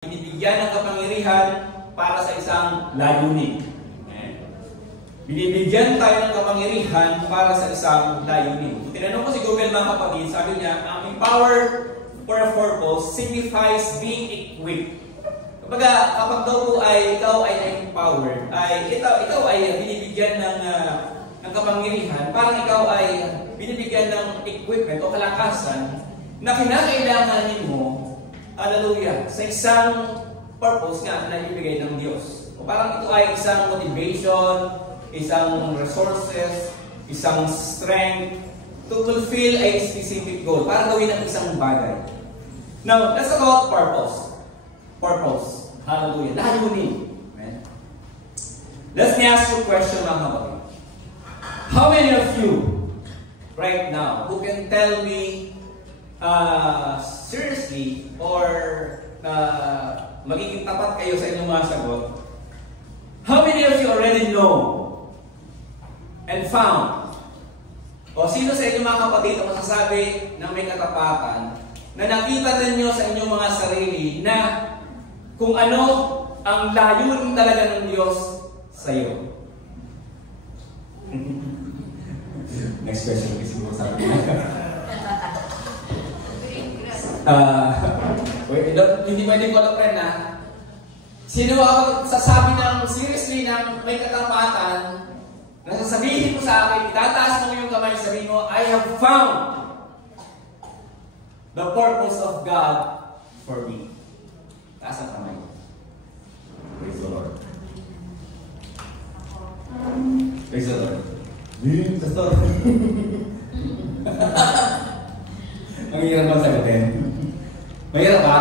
Binibigyan ng kapangyarihan para sa isang layunin. Binibigyan tayo ng kapangyarihan para sa isang layunin. Tinanong ko si Google mga kapatid, sabi niya, ang empowered for a purpose signifies being equipped. Kapag daw po ay ikaw ay empowered, ay ikaw ay binibigyan ng kapangyarihan, parang ikaw ay binibigyan ng equipment o kalakasan na kinakailanganin mo, hallelujah, sa isang purpose nga na ibigay ng Diyos. O parang ito ay isang motivation, isang resources, isang strength to fulfill a specific goal, para gawin ang isang bagay. Now, let's talk about purpose. Purpose. Hallelujah. Layunin. Amen. Let me ask you a question, mga kapatid. How many of you, right now, who can tell me seriously or magiging tapat kayo sa inyong mga sagot, how many of you already know and found, o sino sa inyong mga kapatid ang masasabi ng may katapatan na nakita ninyo sa inyong mga sarili na kung ano ang layunin talaga ng Diyos sa iyo? Next question kasi mo sabi. Hindi pwede ko lang friend na sino ang sasabi ng seriously ng may katapatan na sasabihin mo sa akin, itataas mo yung kamay, sabihin mo, I have found the purpose of God for me. Taas ang kamay. Praise the Lord. Praise the Lord. Pastor. Ang hirap bang sagutin? Mahirap ba?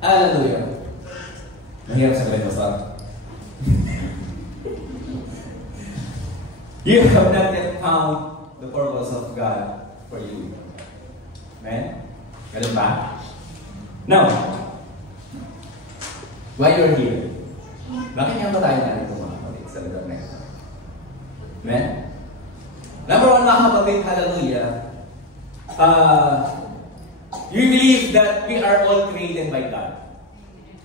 Hallelujah. Mahirap sagutin, Pastor. You have not yet found the purpose of God for you. Amen? Ganun ba? Now, why you're here? Bakit nga ba tayo narito mga kapatid sa lugar na ito? Amen? Number one mga kapatid, hallelujah. You believe that we are all created by God.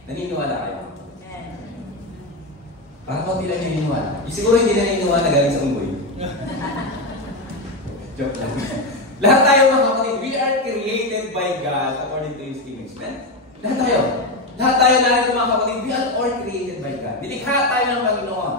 Naniniwala kayo? Parang kung hindi lang naniniwala. Siguro hindi naniniwala galing sa unggoy. Joke lang. Lahat tayo mga kapatid, we are created by God according to His image. Lahat tayo. Lahat tayo narito mga kapatid, we are all created by God. Nilikha tayo ng Panginoon.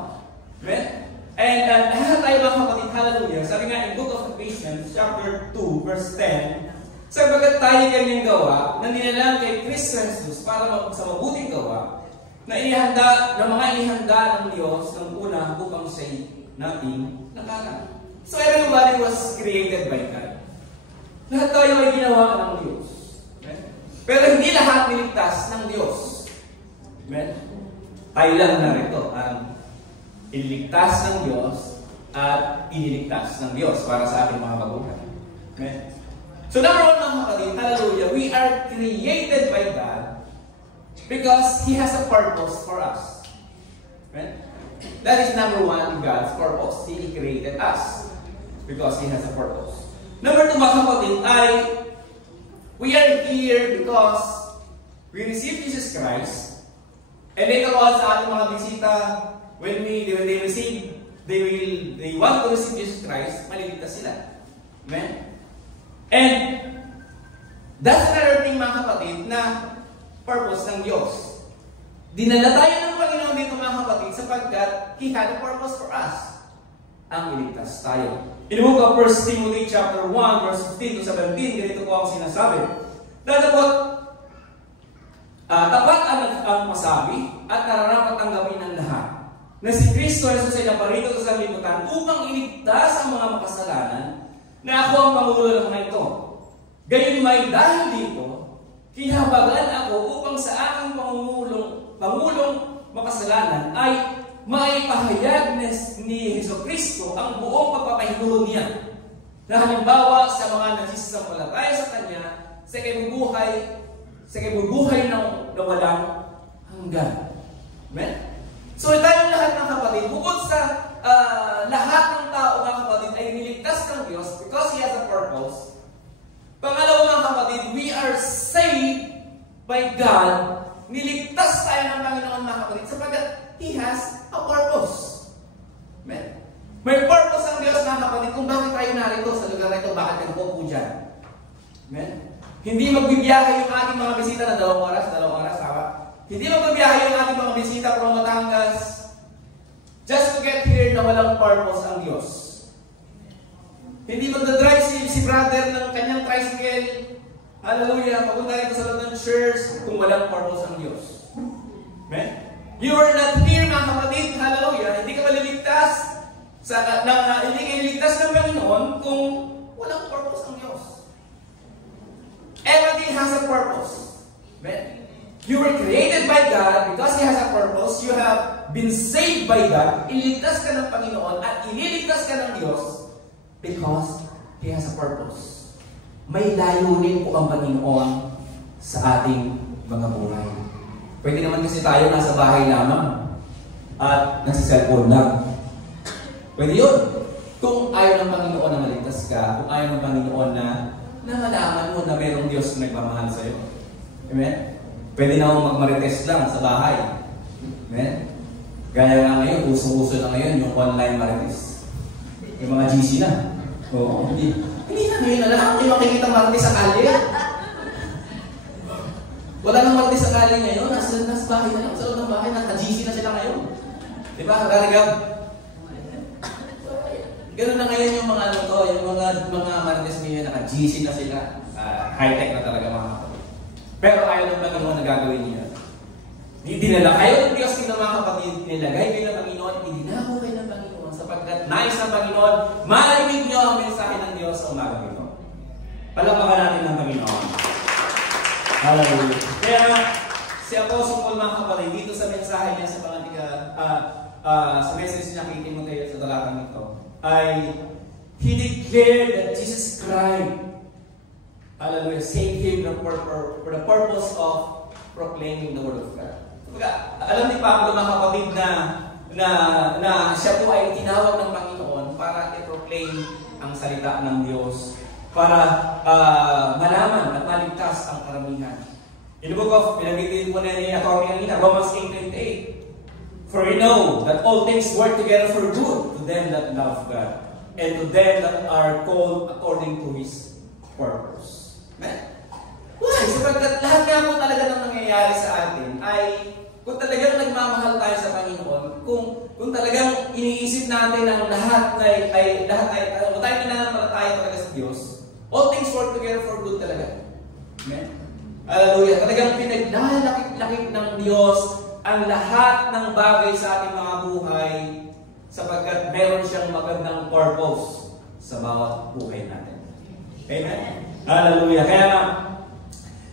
Amen? And lahat tayo mga kapatid, hallelujah. Sabi nga in Book of Ephesians, chapter 2, verse 10, sapagkat tayo kanyang gawa na nilalang kay Kristo Jesus para sa mabuting gawa, na inihanda, na mga inihanda ng Diyos ng una upang siya'y nating nakakan. So everybody was created by God. Lahat tayo ay ginawa ng Diyos. Amen? Pero hindi lahat niligtas ng Diyos. Amen? Tayo lang narito ang iniligtas ng Diyos at iniligtas ng Diyos para sa ating mga kabuhay. Amen? So number one mga kapatid, hallelujah, we are created by God because He has a purpose for us. Right? That is number one, God's purpose. He created us because He has a purpose. Number two, mga kapatid, we are here because we received Jesus Christ, and later on sa ating mga bisita, when they want to receive Jesus Christ, maliligtas sila. Amen? And that's another thing mga kapatid na purpose ng Diyos. Dinala tayo ng Panginoon dito mga kapatid sapagkat He had a purpose for us. Ang iligtas tayo. In the book of 1 Timothy chapter 1 verse 15 to 17, ganito po ang sinasabi. Datapot, tapat ang masabi at nararapat tanggapin ng lahat na si Kristo Jesus ay naparito sa sanglibutan upang iligtas ang mga makasalanan na ako ang pangulo ng mga ito. Gayon may dahil dito, kinahabagan ako upang sa aking pangulong makasalanan ay maipahayag ni Jesucristo ang buong pagpapahinuro niya na halimbawa sa mga nagsisampalataya sa Kanya sa kibubuhay na walang hanggan. Amen? So tayong lahat ng kapatid, bukod sa lahat ng tao mga kapatid ay niligtas ng Diyos because He has a purpose. Pangalawa mga kapatid, we are saved by God, niligtas tayo ng Panginoon mga kapatid sapagkat He has a purpose. Amen? May purpose ang Diyos mga kapatid kung bakit tayo narito sa lugar na ito, bakit tayo po dyan. Amen? Hindi magbibiyahe yung ating mga bisita na 2 oras, sawa. Hindi magbibiyahe yung ating mga bisita from Batangas just to get here na walang purpose ang Diyos. Hindi magdadrive si brother ng kanyang tricycle, hallelujah, papunta rito sa loob ng church kung walang purpose ang Diyos. Amen? You are not here mga kapatid, hallelujah, hindi ka maliligtas hindi ka liligtas ng Panginoon kung walang purpose ang Diyos. Everything has a purpose. Amen? You were created by God because He has a purpose. You have been saved by God. Ililigtas ka ng Panginoon at ililigtas ka ng Diyos because He has a purpose. May layunin po ang Panginoon sa ating mga buhay. Pwede naman kasi tayo nasa bahay lamang at nasa-cellphone lang. Pwede yun. Kung ayaw ng Panginoon na maligtas ka, kung ayaw ng Panginoon na malaman mo na mayroong Diyos na nagmamahal sa'yo. Amen? Pwede na akong magmarites lang sa bahay. Amen? Gaya nga ngayon, usong-uso na ngayon yung online marites. Yung mga GC na. Oo, hindi na ngayon na lang. Hindi makikita marites sa kalye. Wala nang marites sa kalye ngayon. Nasa bahay na lang. Sa loob ng bahay, naka-GC na sila ngayon. Di ba? Garigab. Ganun na ngayon yung mga yung mga marites ngayon, naka-GC na sila. High-tech na talaga mga kapatid. Pero ayaw ng Panginoon na gagawin niya. Dinala kayo ng Diyos ng mga kapatid, nilagay kayo ng Panginoon, idinako kayo ng Panginoon sapagkat nais ng Panginoon, marinig niyo ang mensahe ng Diyos sa umaga ito. Palakpakan natin ng Panginoon. Hallelujah. Kaya si Apostle Paul mga kapatid, dito sa mensahe niya sa message niya kay Timoteo sa talatang ito, ay he declared that Jesus Christ, hallelujah, saved him for the purpose of proclaiming the Word of God. Alam ni Pablo mga kapatid na siya po ay tinawag ng Panginoon para i-proclaim ang salita ng Diyos, para malaman at maligtas ang karamihan. In the book of, pinag-itin po na ni Atty. Anina, Romans 8:28. For we know that all things work together for good to them that love God, and to them that are called according to His purpose. Amen? Why? Sapagkat lahat nga po talaga ng nangyayari sa atin ay kung talagang nagmamahal tayo sa Panginoon, kung talagang iniisip natin ang lahat ay kung tayo pinanampalataya talaga sa Diyos, all things work together for good talaga. Amen? Hallelujah. Talagang pinaglalakip-lakip ng Diyos ang lahat ng bagay sa ating mga buhay sapagkat meron siyang magandang purpose sa bawat buhay natin. Amen? Hallelujah. Kaya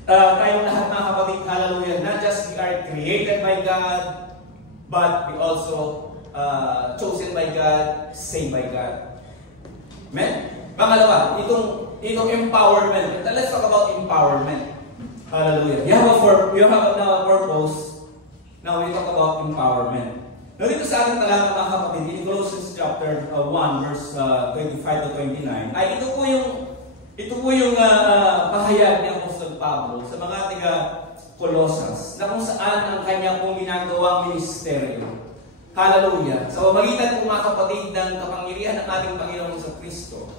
tayong lahat mga kapatid, hallelujah, not just we are created by God, but we also chosen by God, saved by God. Amen? Pangalawa, itong empowerment. Let's talk about empowerment. Hallelujah. You have now a purpose. Now we talk about empowerment. Now dito sa ating talata mga kapatid, in Colossians chapter 1, verse 25 to 29, ay ito po yung pahayag ni Apostol Pablo sa mga taga-Colosas na kung saan ang kanya pong ginagawang ministeryo. Hallelujah. So, magitan po mga kapatid ng kapangyarihan ng ating Panginoong sa Kristo,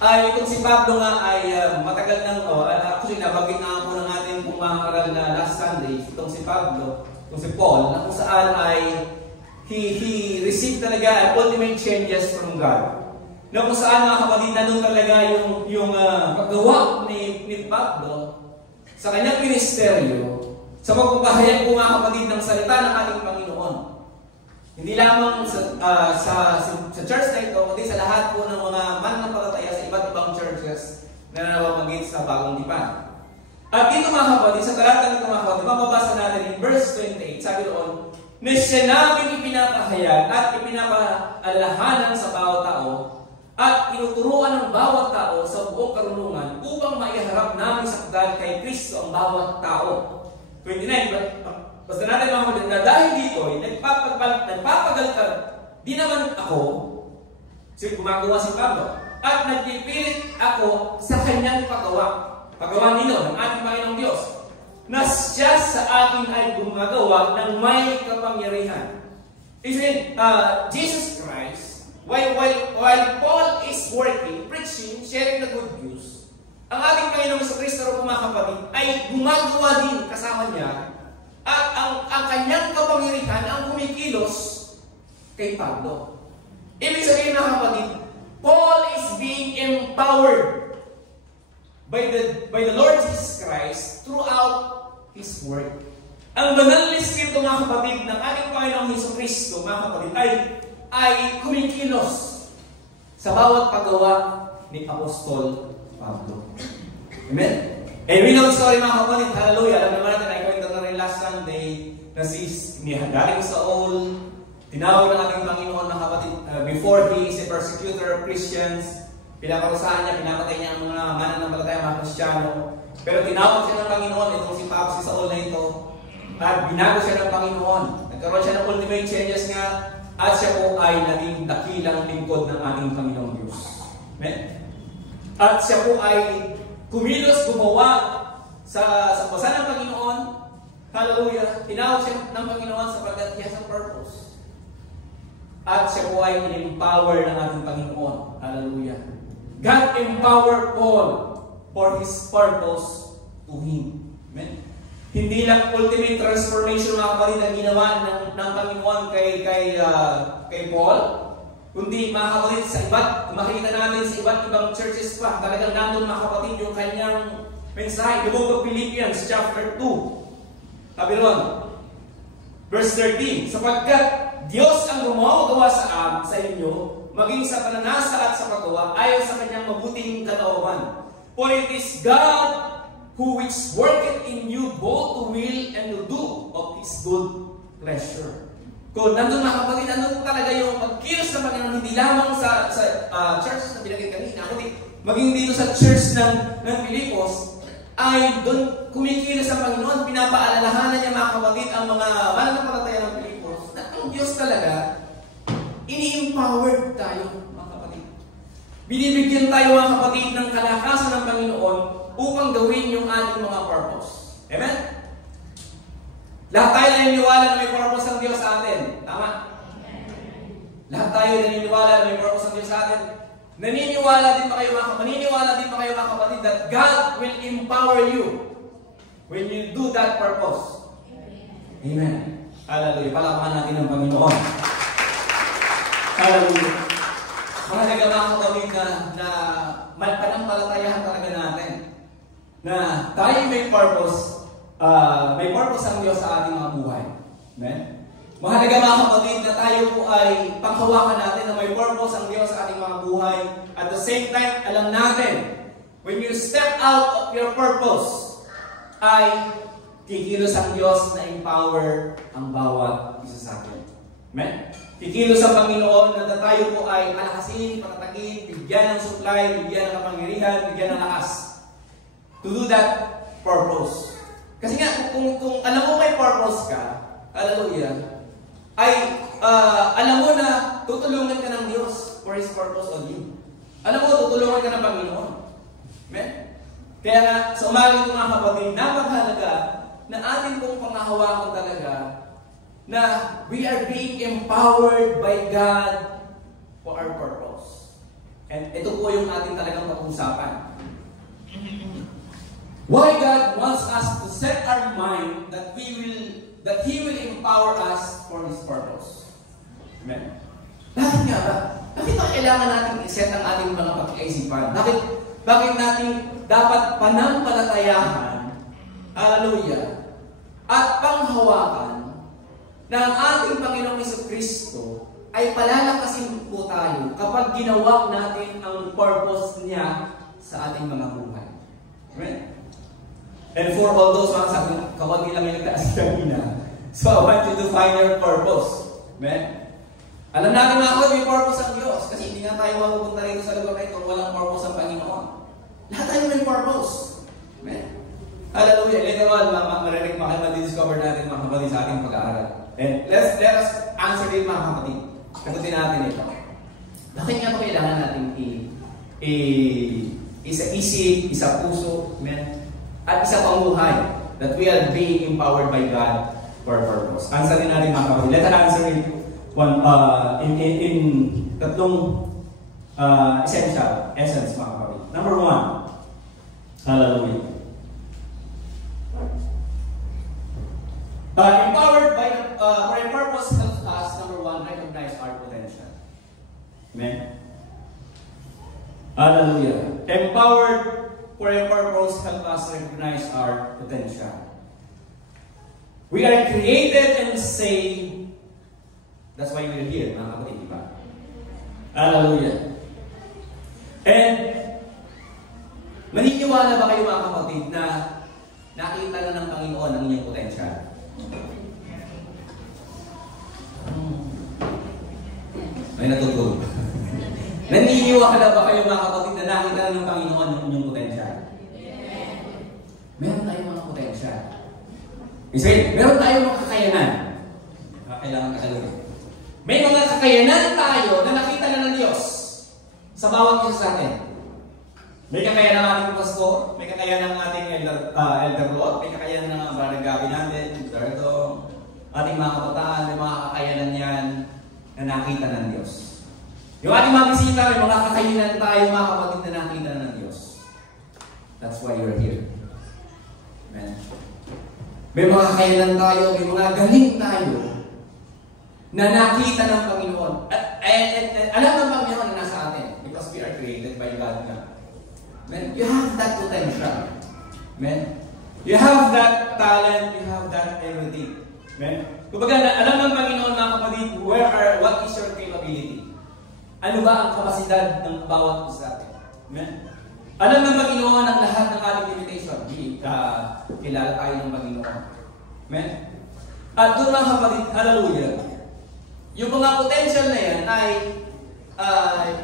ay itong si Pablo nga ay matagal nang, actually nabagit na po ng ating pong mga karal na last Sunday, itong si Pablo, itong si Paul, na kung saan ay he received talaga ultimate changes from God. Na kung saan mga kapatid, nandun talaga yung paggawa ni Pablo sa kanyang ministeryo sa pagpapahayag po mga kapatid ng salita ng ating Panginoon. Hindi lamang sa church na ito, kundi sa lahat po ng mga mananampalataya sa iba't ibang churches na nawamagit sa Bagong Tipan. At dito mga kapatid, sa talata nito mga kapatid, mababasa natin in verse 28, sabi doon, na siya namin ipinapahayag at ipinapaalahanan sa bawat tao at tinuturuan ng bawat tao sa buong karunungan upang maiharap namin sa kagal kay Kristo ang bawat tao. 29, basta natin mga kapatid na dahil dito, nagpapagalkan, di naman ako, gumagawa si Pablo, at nagpipilit ako sa kanyang paggawa nino ng ating Panginoong Diyos. na siya sa atin ay gumagawa ng may kapangyarihan. Isn't Jesus Christ, while Paul is working, preaching, sharing the good news, ang ating Panginoong Kristo, mga kapatid, ay gumagawa din kasama niya, at ang kanyang kapangyarihan ang kumikilos kay Pablo. Ibig sabihin, mga kapatid, Paul is being empowered by the Lord Jesus Christ throughout His Word. Ang banal na Espiritu, mga kapatid, ng ating Panginoong Jesucristo, mga kapatid, ay kumikilos sa bawat paggawa ni Apostol Pablo. Amen? And we know the story, mga kapatid. Hallelujah. Alam naman natin, ay kwento na rin last Sunday na galing sa Saul, tinawag ng ating Panginoon, mga kapatid, before he is a persecutor of Christians, pinaparusahan niya, pinapatay niya ang mga mananampalataya, mga Kristiyano. Pero tinawag siya ng Panginoon, itong si Saul na ito, at binago siya ng Panginoon. Nagkaroon siya ng ultimate changes nga, at siya po ay naging dakilang lingkod ng ating Panginoong Diyos. Amen? At siya po ay kumilos, gumawa sa pasan ng Panginoon. Hallelujah. Tinawag siya ng Panginoon sapagkat he has a purpose. At siya po ay in-empower ng ating Panginoon. Hallelujah. God empowered Paul for his purpose to him. Amen? Hindi lang ultimate transformation, mga kapatid, na ginawa ng Panginoon kay Paul, kundi, mga kapatid, sa iba't, makikita natin sa iba't ibang churches pa, talagang nandun, mga kapatid, yung kanyang mensahe. The book of Philippians, chapter 2. Sabi ron, verse 13, sapagkat Diyos ang gumagawa sa inyo, maging sa pananasa at sa paggawa, ayon sa kanyang mabuting kalooban. For it is God who which worketh in you both to will and to do of His good pleasure. Kung nandun, mga kapatid, nandun talaga yung pagkilos ng Panginoon, hindi lamang sa church na binagay kanina, kundi maging dito sa church ng Filipos, ay doon kumikilos ang Panginoon, pinapaalalahanan niya, mga kapatid, ang mga mananampalataya ng Filipos, na ang Diyos talaga, ini-empowered tayo, mga kapatid. Binibigyan tayo, mga kapatid, ng kalakasan ng Panginoon upang gawin yung ating mga purpose. Amen? Lahat tayo naniniwala na may purpose ang Diyos sa atin. Tama? Lahat tayo naniniwala na may purpose ang Diyos sa atin. Maniniwala din ba kayo, mga kapatid, that God will empower you when you do that purpose? Amen. Hallelujah. Palakpakan natin ang Panginoon. Hallelujah. Mahalaga, mga kapatid, na panampalatayahan talaga natin na tayo may purpose ang Diyos sa ating mga buhay. Amen? Mahalaga, mga kapatid, na tayo po ay panghawakan natin na may purpose ang Diyos sa ating mga buhay. At the same time, alam natin, when you step out of your purpose, ay kikilos ang Diyos na empower ang bawat isa sa atin. Amen? Kikilos ang Panginoon na tayo po ay palakasin, patatagin, bigyan ng supply, bigyan ng kapangyarihan, bigyan ng lakas. To do that purpose. Kasi nga, kung alam mo may purpose ka, hallelujah, ay alam mo na tutulungan ka ng Diyos for His purpose on you. Alam mo, tutulungan ka ng Panginoon. Amen? Kaya nga, sa umaga ito, mga kapatid, napakahalaga na atin pong pangahawakan talaga na we are being empowered by God for our purpose. And ito po yung ating talagang pag-usapan. Why God wants us to set our mind that He will empower us for His purpose. Amen? Bakit nga ba? Bakit ba kailangan natin i-set ang ating mga pag-iisipan? Bakit natin dapat panampalatayahan, hallelujah, at panghawakan na ang ating Panginoong Jesucristo ay palalakasin po tayo kapag ginawa natin ang purpose niya sa ating mga buhay. Amen? And for all those mga sabi, kapag nilang yung nagtaas kanina, so I want you to find your purpose. Amen? Alam natin mga kapatid, may purpose ang Diyos. Kasi hindi nga tayo mapupunta rito sa lugar na ito kung walang purpose ang Panginoon. Lahat tayo may purpose. Amen? Hallelujah. Later on, marinig madidiscover natin mga kapatid sa ating pag-aaral. And let us answer din, mga kapatid. Sagutin natin ito. Bakit nga ito kailangan natin isa isip, isa puso, amen? At isa pang buhay. that we are being empowered by God for a purpose. Answerin natin mga kapatid. Let us answer it in tatlong essence mga kapatid. Number one, hallelujah. Empowered by for a purpose helps us, number one, recognize our potential. Amen? Hallelujah. Empowered for a purpose helps us recognize our potential. We are created and saved. That's why we're here, mga kapatid, di ba? Hallelujah. And maniniwala ba kayo mga kapatid na nakita na ng Panginoon ang inyong potential? May natutulog. Naniniwala ba kayo mga kapatid na nakita na ng Panginoon ang inyong potential? Meron tayong mga potential. Israel, meron tayong mga kakayanan. Kailangan kakalugin. May mga kakayanan tayo na nakita na ng Diyos sa bawat isa sa atin. May kakayanan ng ating pastor, may kakayanan ng ating elder Lord, may kakayanan ng brother Gabi natin, Dardo, ating mga kabataan, may mga kakayanan yan na nakita ng Diyos. Yung ating mga bisita, may mga kakayanan tayo, mga kapatid na nakita na ng Diyos. That's why you're here. Amen. May mga kakayanan tayo, may mga galing tayo na nakita ng Panginoon. Alam ng Panginoon na nasa atin because we are created by God na. Amen. You have that potential. Amen. You have that talent, you have that everything. Amen. Kumbaga, alam ng Panginoon mga kapatid, what is your capability? Ano ba ang kapasidad ng bawat isa natin? Amen. Alam ng Panginoon ang lahat ng ating limitation. Kilala tayo ng Panginoon. Amen. At doon mga kapatid, hallelujah. Yung mga potential na yan ay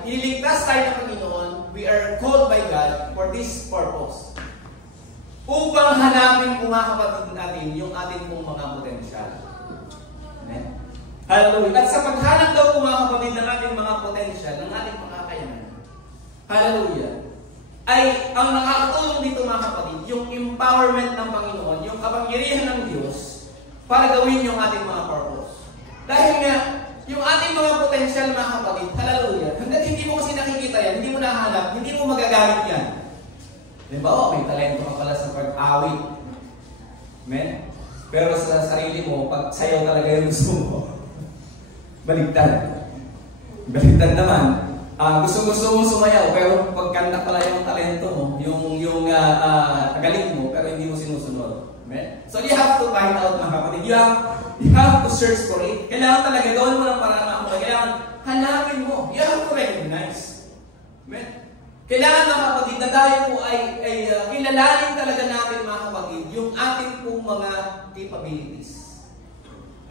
ililigtas tayo ng Panginoon. We are called by God for this purpose. Upang hanapin po mga kapatid natin yung ating pong mga potential. Amen. Hallelujah. At sa paghanap daw po mga kapatid ng ating mga potential, ng ating mga kakayanan. Hallelujah. Ay ang nakakatulong dito mga kapatid, yung empowerment ng Panginoon, yung kapangyarihan ng Diyos para gawin yung ating mga purpose. Dahil nga, yung ating mga potential mga kapatid, hallelujah, hanggang hindi mo kasi nakikita yan, hindi mo nahanap, hindi mo magagamit yan. Diba, may talento ka pala sa pag-awit. Amen? Pero sa sarili mo, pag sayaw talaga yung gusto mo, baligtad. Baligtad naman. Gusto mo sumayaw, pero pagkanta pala yung talento mo, yung galing mo, pero hindi mo sinusunod. Amen? So you have to find out mga kapatid. You have to search for it. Kailangan talaga, gawin mo ng paraan mga kapatid. Kailangan hanapin mo. You have to recognize. Amen? Kailangan mga kapatid na tayo po ay kilalanin talaga natin mga kapatid yung ating pong mga capabilities.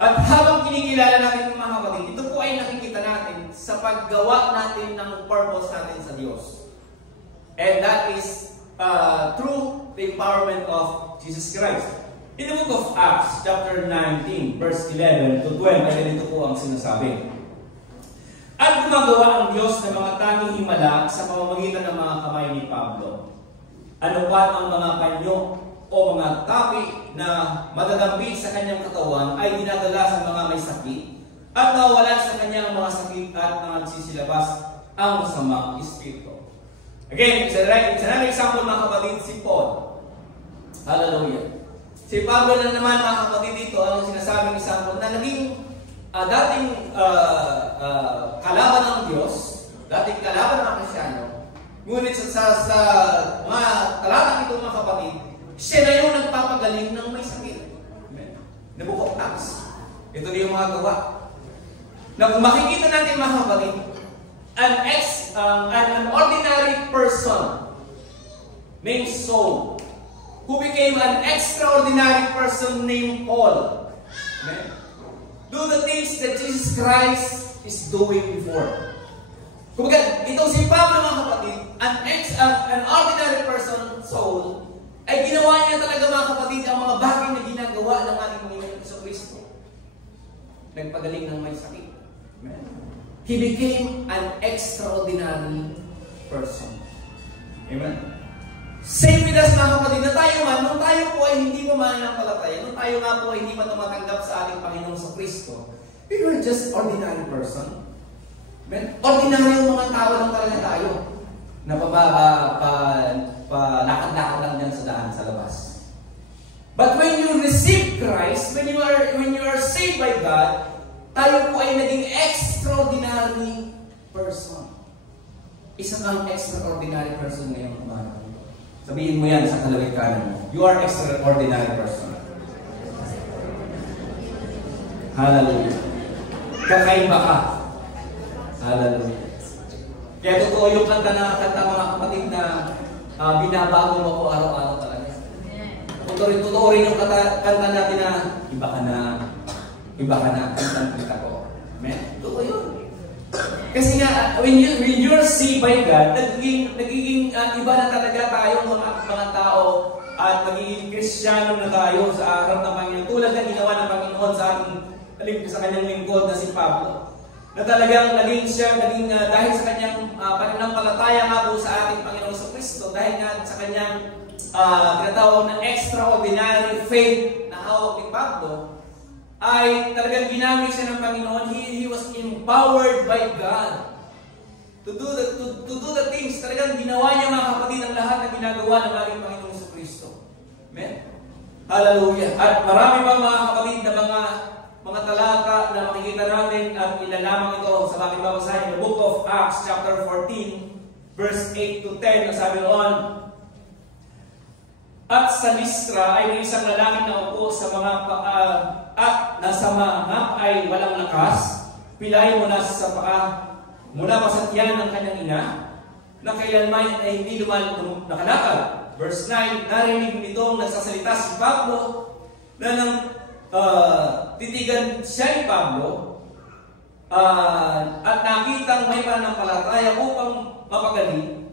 At habang kinikilala natin ng mga kapatid, ito po ay nakikita natin sa paggawa natin ng purpose natin sa Diyos. And that is through the empowerment of Jesus Christ. In the book of Acts, chapter 19, verse 11 to 12, ay ganito po ang sinasabi. At gumagawa ang Diyos ng mga tanging himala sa pamamagitan ng mga kamay ni Pablo. Ano pa ang mga panyo o mga tapi na madadampi sa kanyang katawan ay dinadala sa mga may sakit at nawawala sa kanyang mga sakit at nagsisilabas ang masamang espiritu. Again, it's another example mga kapatid, si Paul. Hallelujah. Si Pablo na naman mga kapatid dito, ang sinasabing example na naging dating kalaban ng Diyos, dating kalaban ng Kristyano, ngunit sa mga talatang ito mga kapatid, siya na yung nagpapagaling ng may sakit. The book of Acts. Ito na yung mga gawa. Na kung makikita natin mga kapatid, an ordinary person named Saul who became an extraordinary person named Paul. Amen? Do the things that Jesus Christ is doing before. Kumbaga, itong si Pablo mga kapatid, an ordinary person, Saul, ay ginawa niya talaga mga kapatid ang mga bagay na ginagawa ng ating Panginoon sa Kristo. Nagpagaling ng may sakit. Amen. He became an extraordinary person. Amen. Same with us mga kapatid, na tayo man, nung tayo po ay hindi pa mananampalataya, nung tayo nga po ay hindi pa tumatanggap sa ating Panginoong sa Kristo, we were just ordinary person. Ordinary yung mga tao lang talaga tayo. Na lakad-lakad lang dyan sa daan, sa labas. But when you receive Christ, when you are saved by God, tayo po ay naging extraordinary person. Isa kang extraordinary person ngayong umaga. Sabihin mo yan sa kalawit kanan mo. You are extraordinary person. Hallelujah. Kakaiba ka. Hallelujah. Kaya totoo yung kanta mga kapatid na binabago mo ko araw-araw talaga. Totoo rin yung kanta natin na iba ka na, kita ko. Amen? Totoo yun. Kasi nga, when you're saved by God, nagiging iba na talaga tayong mga tao at magiging Kristiyano na tayo sa harap ng Panginoon. Tulad na ginawa ng Panginoon sa kanyang lingkod na si Pablo. Na talagang dahil sa kanyang pananampalataya nga po sa ating Panginoon sa Kristo, dahil nga sa kanyang tinatawag na extraordinary faith na hawak ni Pablo, ay talagang ginamit siya ng Panginoon. He was empowered by God to do the things. Talagang ginawa niya mga kapatid ang lahat na ginagawa ng ating Panginoon sa Kristo. Amen? Hallelujah. At marami pa mga kapatid na mga talata na makikita natin at ilalamang ito sa aking babasahin. The book of Acts chapter 14 verse 8 to 10 na sabi noon, at sa Listra ay may isang lalaki na upo sa mga paa at nasa mga ay walang lakas, pilay mula sa paa, mula pa sa tiyan ng kanyang ina, na kailanman ay hindi nakalakad. Verse 9, narinig nitong nagsasalita si Pablo na nang titigan siya ni Pablo at nakitang may pananampalataya upang mapagaling,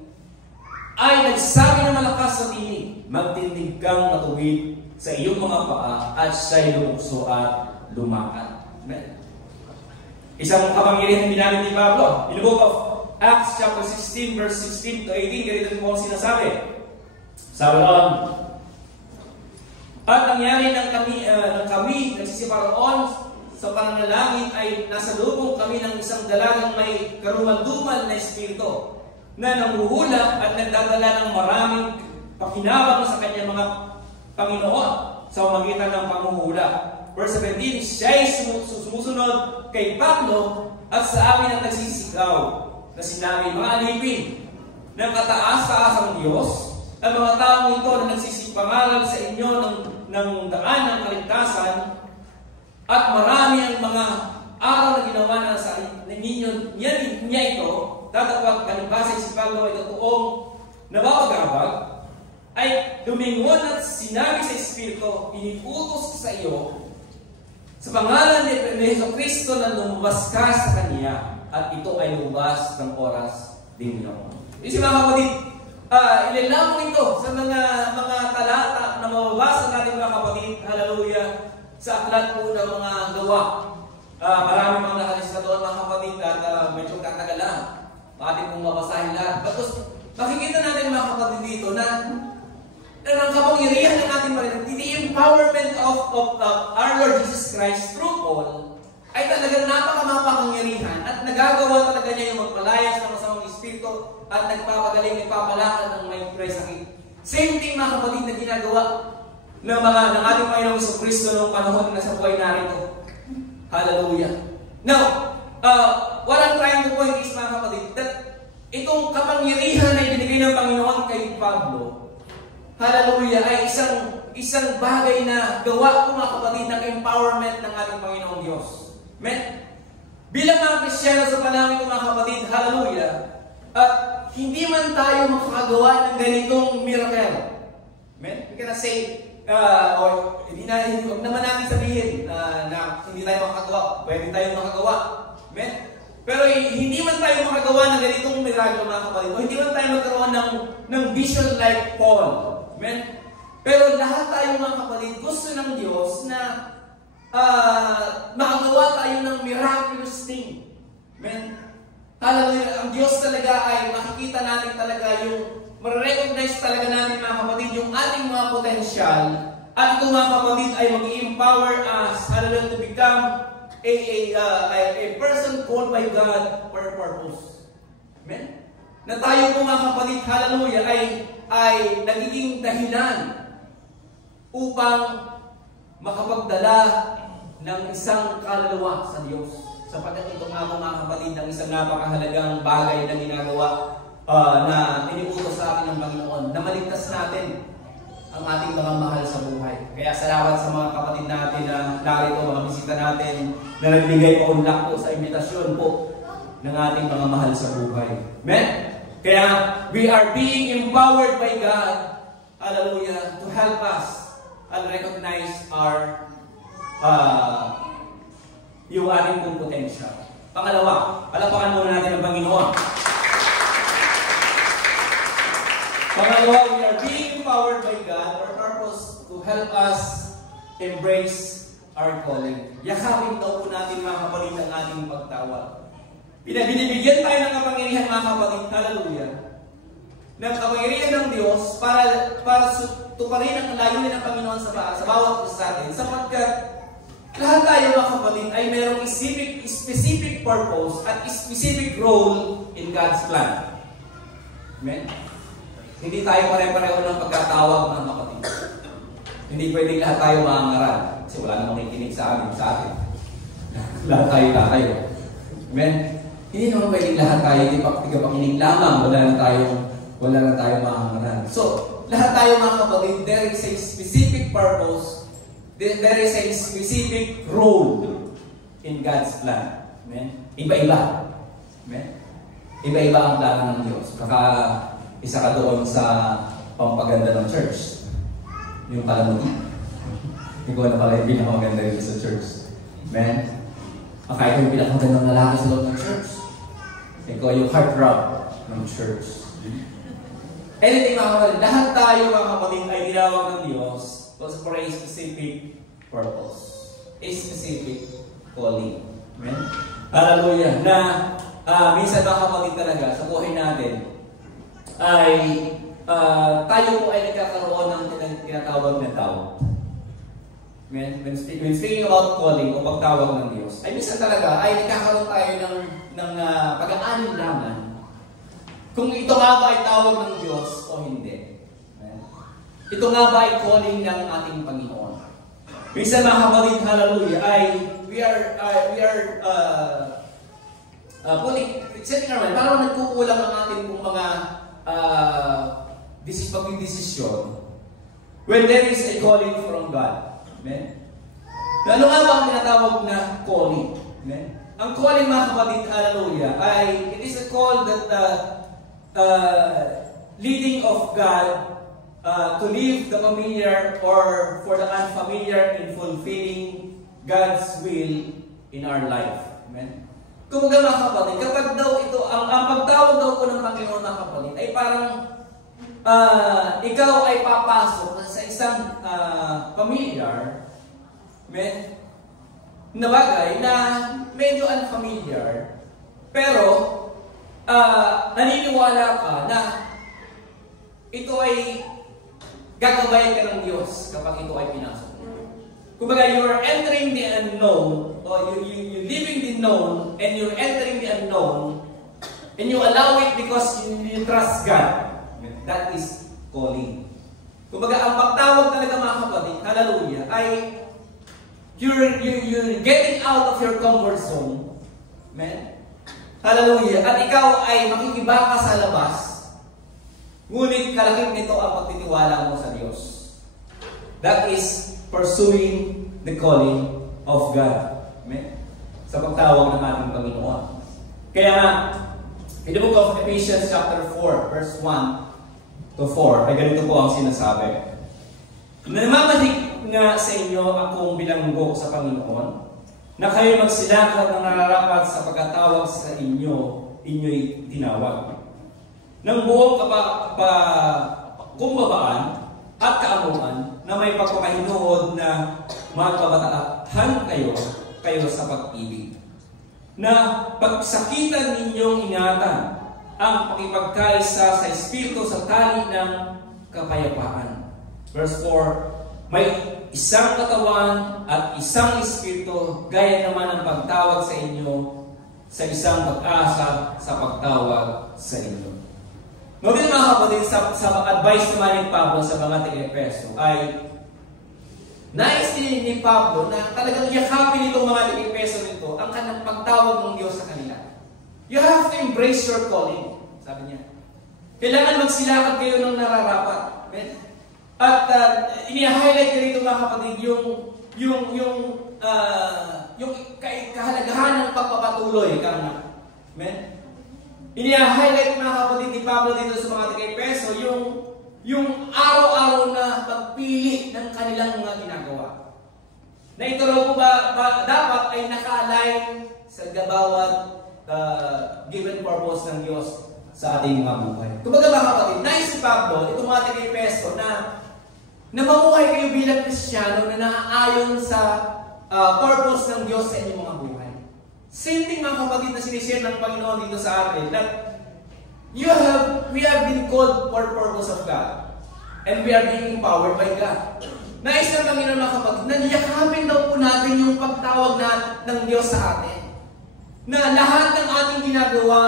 ay nagsabi ng malakas sa tinig, magtindig kang matuwid sa iyong mga paa at siya'y lumukso at lumakad. Amen. Isang kapangyarihan na ginamit ni Pablo. In the book of Acts chapter 16 verse 16 to 18, ganito po ang sinasabi. Sabi doon, at nangyari ng kami nagsisiparoon sa pananalangin ay nasa lubong kami ng isang dalagang may karumal-dumal na espiritu na nanguhula at nagdadala ng maraming pakinabang sa kanyang mga Panginoon sa pamamagitan ng panghuhula. Verse 17, siya'y sumusunod kay Pablo at sa amin ang nagsisigaw na sinabi, mga alipin ng kataas-taasang Diyos, ang mga taong ito na nagsisipangaral sa inyo ng daan ng kaligtasan at marami ang mga araw na ginawa na sa ninyo niya ito, tatapag kanibasay si Pablo ay totoong nababagabag, ay lumingon at sinabi sa Espiritu, iniutos ko sa iyo sa pangalan ni Jesucristo na lumabas ka sa Kanya at ito ay lumabas ng oras din niyo. Kasi mga kapatid, ilalamo ito sa mga talata na mababasa natin mga kapatid, hallelujah, sa aklat po ng mga gawa. Marami mga nakalista doon mga kapatid at medyo kakagalan. Atin pong mabasahin lahat. Tapos makikita natin mga kapatid dito na ang kapangyarihan ng ating Panginoon, the empowerment of our Lord Jesus Christ through Paul ay talagang napakapangyarihan at nagagawa talaga niya yung magpalayas ng masamang espiritu at nagpapagaling, nagpapalakad ng may sakit. Same thing mga kapatid na ginagawa ng ating Panginoong Jesucristo noong panahon na sa buhay narito. Hallelujah. Now, what I'm trying to point is mga kapatid, that itong kapangyarihan na ibinigay ng Panginoon kay Pablo, hallelujah, ay isang bagay na gawa ko mga kapatid ng empowerment ng ating Panginoong Diyos. Amen? Bilang mga Kristiyano sa panahon ko mga kapatid, hallelujah, at hindi man tayo makakagawa ng ganitong miracle. Amen? We cannot say, huwag naman natin sabihin na hindi tayo makakagawa. Pwede tayo makagawa. Amen? Pero hindi man tayo makagawa ng ganitong miracle mga kapatid, o hindi man tayo magkaroon ng vision like Paul. Amen? Pero lahat tayo mga kapatid, gusto ng Diyos na makagawa tayo ng miraculous thing. Amen? Hallelujah. Ang Diyos talaga ay makikita natin talaga marirecognize talaga natin mga kapatid yung ating mga potensyal at ito mga kapatid ay mag-empower us to become a person called by God for a purpose. Amen? Na tayo po mga kapatid, hallelujah, ay nagiging dahilan upang makapagdala ng isang kaluluwa sa Diyos. Sapagkat ito nga po mga kapatid ng isang napakahalagang bagay na ginagawa na iniutos sa atin ng Panginoon, na maligtas natin ang ating mga mahal sa buhay. Kaya salamat sa mga kapatid natin na narito, mga bisita natin, na nagbigay po unlak po sa imbitasyon po ng ating mga mahal sa buhay. Amen? Kaya we are being empowered by God, hallelujah, to help us and recognize our yung ating pong potential. Pangalawa, palapakan muna natin ang Panginoon. Pangalawa, we are being empowered by God for purpose to help us embrace our calling. Yakapin daw po natin mga kapatid ang ating pagtawag. Binibigyan tayo ng kapangyarihan mga kapatid, hallelujah, ng kapangyarihan ng Diyos para tuparin ang layunin ng Panginoon sa bawat isa sa atin, sapagkat lahat tayo mga kapatid ay mayroong specific purpose at specific role in God's plan. Amen? Hindi tayo pare-pareho ng pagkatawag ng kapatid. Hindi pwedeng lahat tayo maangaral kasi wala namang nakikinig sa atin. Lahat tayo tatayo. Amen? Hindi naman pwedeng lahat tayo tigapakinig lamang, wala na tayo maangaral. So, lahat tayo mga kapatid, there is a specific purpose, there is a specific role in God's plan. Amen? Iba-iba. Amen? Iba-iba ang plano ng Diyos. Baka isa ka doon sa pampaganda ng church. Yung palamuti. Ikaw na pala yung pinakamaganda rin sa church. Amen? Baka ikaw yung pinakamagandang lalaki sa loob ng church. Ikaw yung heartthrob ng church. Anything mga kapatid, lahat tayo mga kapatid ay ginawag ng Diyos for a specific purpose. A specific calling. Amen? Hallelujah. Na minsan mga kapatid talaga sa buhay natin ay tayo po ay nagkakaroon ng tinatawag na tao. Amen? When speaking about calling o pagtawag ng Diyos, ay minsan talaga ay nagkakaroon tayo ng pag-aaninlangan kung ito nga ba ay tawag ng Diyos o hindi. Amen? Ito nga ba ay calling ng ating Panginoon. Minsan mga kapatid, hallelujah, ay we are parang nagkukulang ang ating mga pagdidesisyon when there is a calling from God. Amen? Ano nga ba ang tinatawag na calling? Amen? Ang calling mga kapatid, hallelujah, ay it is a call that leading of God to leave the familiar or for the unfamiliar in fulfilling God's will in our life. Amen? Kung mga kapatid, kapag daw ito, ang pagtawag daw po ng Panginoon mga kapatid, ay parang ikaw ay papasok sa isang familiar, amen, na bagay na medyo unfamiliar, pero naniniwala ka na ito ay gagabayan ka ng Diyos kapag ito ay pinasok. Kumbaga, you are entering the unknown, or you leaving the known, and you're entering the unknown, and you allow it because you trust God. That is calling. Kumbaga, ang pagtawag talaga mga kapatid, hallelujah, ay you're getting out of your comfort zone. Amen? Hallelujah. At ikaw ay makikibaka sa labas, ngunit kalakip nito ang pagtitiwala mo sa Diyos. That is pursuing the calling of God. Amen? Sa pagtawag ng ating Panginoon. Kaya nga, in the book of Ephesians chapter 4, verse 1 to 4, ay ganito po ang sinasabi. Namamahig nga sa inyo akong bilanggo sa Panginoon, na kayo magsilakad ng nararapat sa pagkatawag sa inyo'y tinawag. Ng buong kumbabaan at kaamuan na may pagpapahinuod na magkabataan kayo sa pag-ibig. Na pagsakitan ninyong ingatan ang pakipagkaisa sa Espiritu sa tali ng kapayapaan. Verse 4, may isang katawan at isang Espiritu, gaya naman ang pagtawag sa inyo sa isang pag-asa sa pagtawag sa inyo. Notin mga kapatid, sa advice naman ni Pablo sa mga taga-Efeso ay nais ni Pablo na talagang yakapin itong mga taga-Efeso nito ang kanang pagtawag ng Diyos sa kanila. You have to embrace your calling, sabi niya. Kailangan magsilakad kayo ng nararapat. Amen? At ini-highlight niya rito mga kapatid yung kahalagahan ng pagpapatuloy. Amen? Ini-highlight mga kapatid ni Pablo dito sa mga taga-Efeso yung araw-araw na pagpili ng kanilang mga ginagawa. Na ito raw po dapat ay naka-align sa bawat given purpose ng Diyos sa ating mga buhay. Kumbaga mga kapatid, nais si Pablo, itong mga taga-Efeso na mamuhay kayo bilang Kristiyano na naaayon sa purpose ng Diyos sa inyong mga buhay. Same thing mga kapatid na sinishare ng Panginoon dito sa atin, that we have been called for purpose of God. And we are being empowered by God. Nais ng Panginoon mga kapatid, na yakapin daw po natin yung pagtawag ng Diyos sa atin. Na lahat ng ating ginagawa,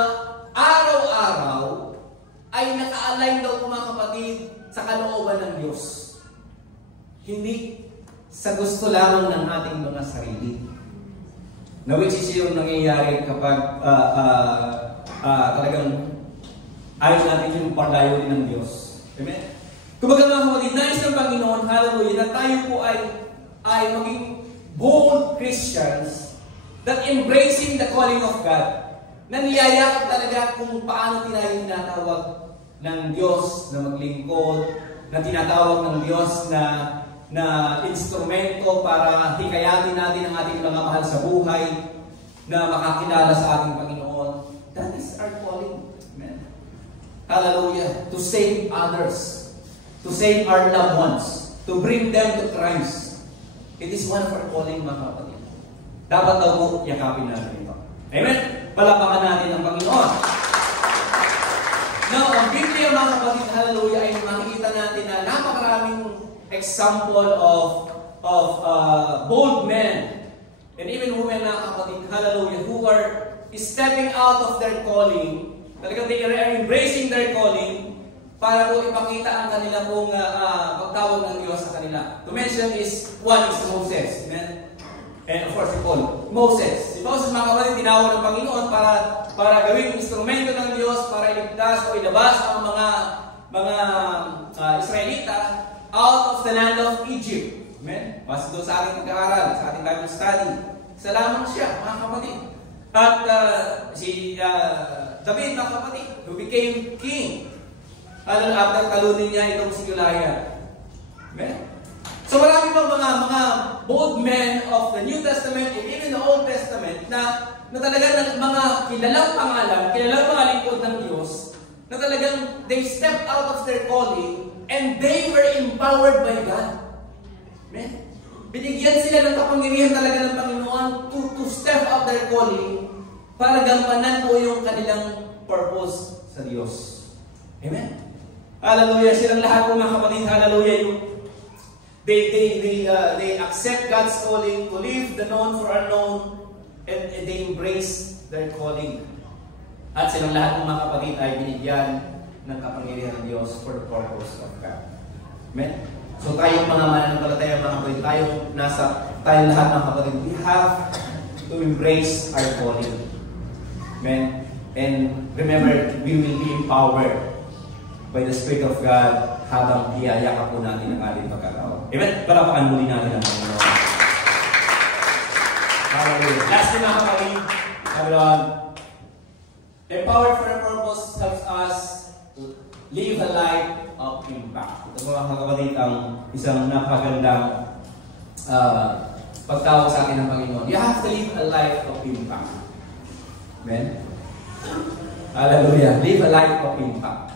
araw-araw, ay naka-align daw po mga kapatid sa kalooban ng Diyos. Hindi sa gusto lamang ng ating mga sarili. Na which is yung nangyayari kapag talagang ayaw natin yung paglayo din ng Diyos. Amen? Kumbaga mga kapatid, nais ng Panginoon, hallelujah, na tayo po ay maging bold Christians that embracing the calling of God. Na niyayakap talaga kung paano tayo tinatawag ng Diyos na maglingkod, na tinatawag ng Diyos na instrumento para hikayatin natin ang ating mga mahal sa buhay, na makakilala sa ating Panginoon. That is our calling. Amen. Hallelujah. To save others. To save our loved ones. To bring them to Christ. It is one of our calling, mga kapatid. Dapat daw po yakapin natin ito. Amen? Palapakan natin ang Panginoon. Now, ang Biblia, mga kapatid, hallelujah, ay makikita natin na napakaraming example of bold men and even women, mga kapatid, hallelujah, who are stepping out of their calling. Talagang they are embracing their calling para po ipakita ang kanila pong pagtawag ng Diyos sa kanila. To mention is, one is Moses. Amen? And of course, Paul. Moses. Si Moses, mga kapatid, tinawag ng Panginoon para gawing instrumento ng Diyos para iligtas o ilabas ang mga Israelita out of the land of Egypt. Amen? Basta doon sa ating pag-aaral, sa ating Bible study. Isa lamang siya, mga kapatid. At si David, mga kapatid, who became king. After talunin niya itong si Goliath. Amen? So marami pang mga bold men of the New Testament and even the Old Testament na talagang mga kilalang pangalan, kilalang mga lingkod ng Diyos, na talagang they stepped out of their calling and they were empowered by God. Amen? Binigyan sila ng kapangyarihan talaga ng Panginoon to step out their calling para gampanan po yung kanilang purpose sa Diyos. Amen? Hallelujah! Silang lahat po mga kapatid, hallelujah! They accept God's calling to leave the known for unknown and they embrace their calling. At silang lahat ng mga kapatid ay binigyan ng kapangyarihan ng Diyos for the purpose of God. Amen? So tayong mga mananampalataya, mga kapatid, tayo lahat mga kapatid, we have to embrace our calling. Amen? And remember, we will be empowered by the Spirit of God habang iyayakap po natin ang ating pagkatao. Amen? Palapakan muli natin ang Panginoon. Hallelujah. Lastly mga kapatid, empowered for a purpose helps us to live a life of impact. Ito mga kapatid ang isang napagandang pagtawag sa akin ng Panginoon. You have to live a life of impact. Amen? Hallelujah. Live a life of impact.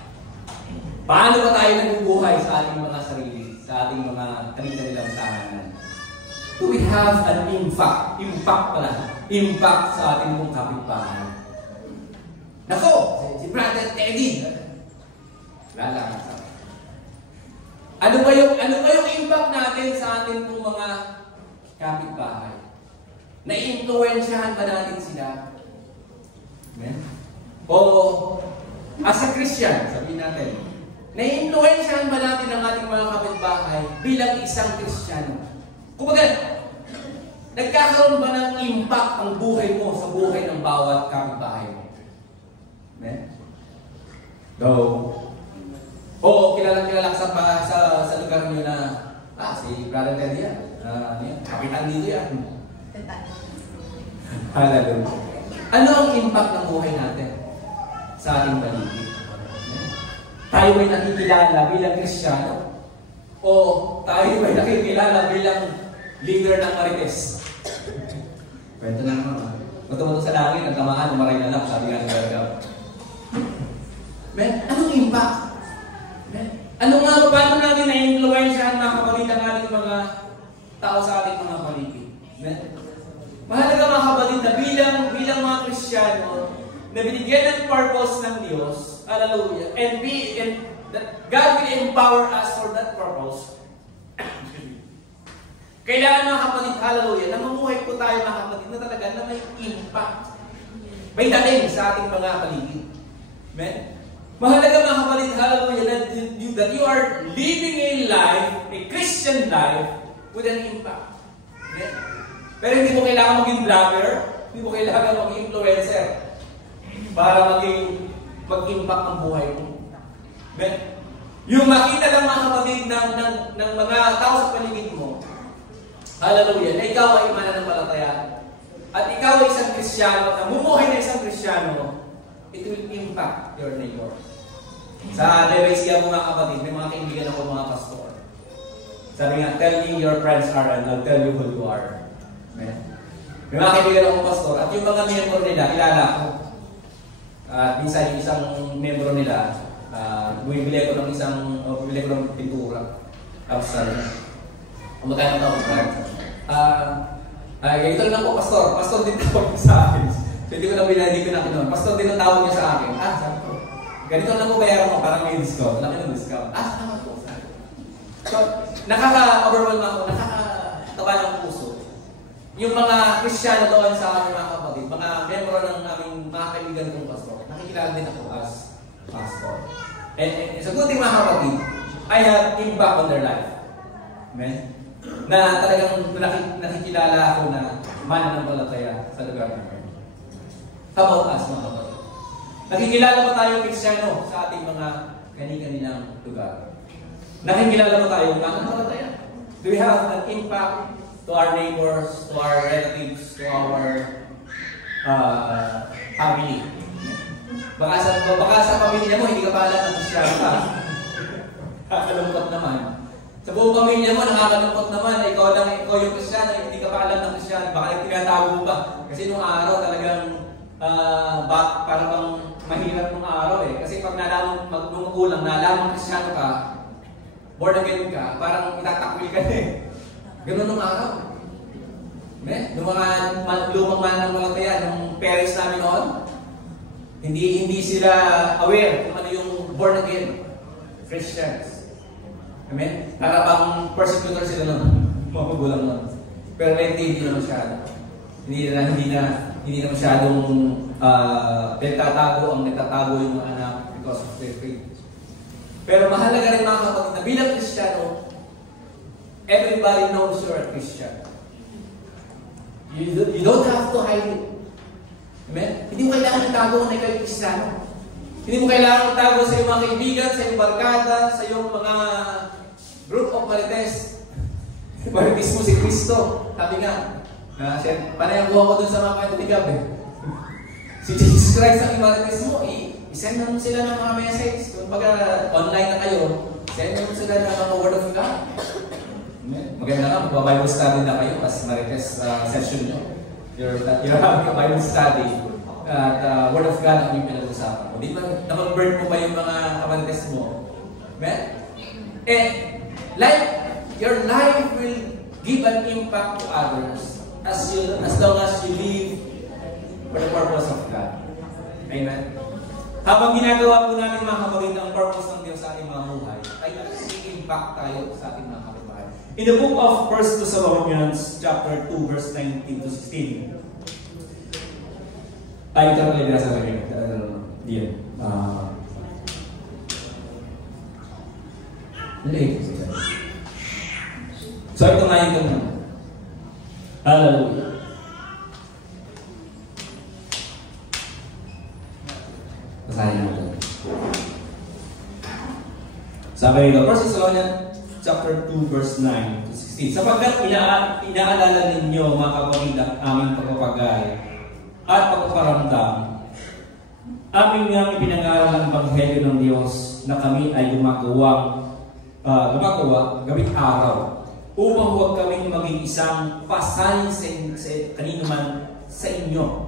Paano ba tayo nabubuhay sa ating mga sarili, sa ating mga kanilang tahanan? Do we have an impact? Impact pala. Impact sa ating mga kapitbahay. Nako! Si Brother Teddy. Lalakad. Ano ba yung impact natin sa ating pong mga kapitbahay? Na-influensyahan ba natin sila? Amen? O as a Christian, sabihin natin, na-influensyahan ba natin ang ating mga kapitbahay bilang isang Kristiyano? Kumbaga, nagkakaroon ba ng impact ang buhay mo sa buhay ng bawat kapitbahay mo? Amen? Oo, kilala sa lugar niyo na, si Brother Teddy yan. Kapitan dito yan. Hallelujah. Ano ang impact ng buhay natin sa ating paligid? Tayo may nakikilala bilang Kristiyano? O tayo may nakikilala bilang leader ng Marites? Kwento na naman. Matumuto sa langit, nagtamaan, umaray na lang, sabi nga ng Bergam. Anong impact? Paano natin na-influensyahan mga kapatid ang ating mga tao sa ating mga paligid? Mahalaga mga kapatid na bilang mga Kristiyano na binigyan ng purpose ng Diyos, hallelujah, and that God will empower us for that purpose. Kailangan mga kapatid, hallelujah, na mamuhay po tayo mga kapatid na talaga na may impact, may dating sa ating mga paligid. Amen? Mahalaga mga kapatid, hallelujah, that you are living a life, a Christian life, with an impact. Amen? Pero hindi mo kailangan maging vlogger, hindi mo kailangan maging influencer para mag-impact ang buhay mo. Amen? Yung makita lang mga kapatid ng mga tao sa paligid mo, hallelujah, na ikaw ay mananampalataya at ikaw ay isang Kristiyano at namumuhay na isang Kristiyano, it will impact your neighbor. Sa Levicia mga kapatid, may mga kaibigan ako mga pastor. Sabi nga, tell me your friends are and I'll tell you who you are. Amen. May mga kaibigan ako pastor at yung mga member nila, kilala ko. At minsan yung isang member nila, bumibili ko ng pintura. Tapos magkano na ako, ganito lang po, pastor. Pastor din tawag niya sa akin. So, hindi ko na kinuha. Pastor din ang tawag niya sa akin. Sabi ko, ganito lang po bayaran mo, parang may discount. Laki ng discount. Tama po. So, nakaka-overwhelm ako, nakakatawa ng puso. Yung mga Kristiyano doon sa aking mga kapatid, mga membro ng aming mga kaibigan kong pastor, nakikilala din ako as pastor. And sa good thing mga kapatid, I have impact on their life. Amen? Na talagang nakikilala ako na mananampalataya sa lugar namin. How about us mga kapatid? Nakikilala ba tayo Kristiyano sa ating mga kani-kanilang lugar? Nakikilala ba tayo mananampalataya? Do we have an impact to our neighbors, to our relatives, to our family? Baka sa pamilya mo, hindi ka pala ng Kristiyano ka. Nakakalungkot naman. Sa buong pamilya mo, nakakalungkot naman. Ikaw yung Kristiyano, hindi ka pala ng Kristiyano. Baka nagtinatago ba? Kasi nung araw talagang para bang mahirap nung araw eh. Kasi pag nalaman, magkulang, nalaman Kristiyano ka, born again ka, parang itatakwil ka eh. Ganun nung araw. Nung mga lumang mananampalataya, nung parents namin noon, hindi sila aware kung ano yung born again Christians. Amen? Para bang persecutor sila nun, mga magulang nun. Pero hindi na masyado. Hindi na masyadong nagtatago yung mga anak because of their faith. Pero mahalaga rin mga kapatid na bilang Kristiyano, everybody knows you're a Christian. You don't have to hide it. Amen? Hindi mo kailangan itago na ikaw yung Kristiyano. Hindi mo kailangan itago sa iyong mga kaibigan, sa iyong barkada, sa iyong mga group of Marites. Marites mo si Kristo. Sabi nga, panayang buha ko dun sa mga kwento ni Gab eh. Si Jesus Christ ang Marites mo, isend mo sila ng mga message. Kung pag online na kayo, send mo sila ng mga word of God. Maganda nga, mag-Bible study na kayo as Marites session nyo. You're having a Bible study at Word of God ang yung pinag-usapan mo. Di ba, napag-burn mo ba yung mga kapanites mo? Amen? Your life will give an impact to others as long as you live for the purpose of God. Amen? habang ginagawa po natin mga kapatid ang purpose ng Diyos sa ating mga buhay, ay nag-impact tayo sa ating mga kapitbahay. In the book of 1 Thessalonians chapter 2 verse 19 to 16. Ay, ito na lang sa akin. Diyan. So ito nga yung ganun. Hallelujah. Basahin natin. Sabi nito, 1 Thessalonians chapter 2 verse 9 to 16. Sapagkat inaalala ninyo mga kapatid ang aming pagpapagay at pagpaparamdam, aming nga ipinangaral ang Ebanghelyo ng Diyos na kami ay gumagawa gabing araw upang huwag kaming maging isang pasanin sa kanino man sa inyo.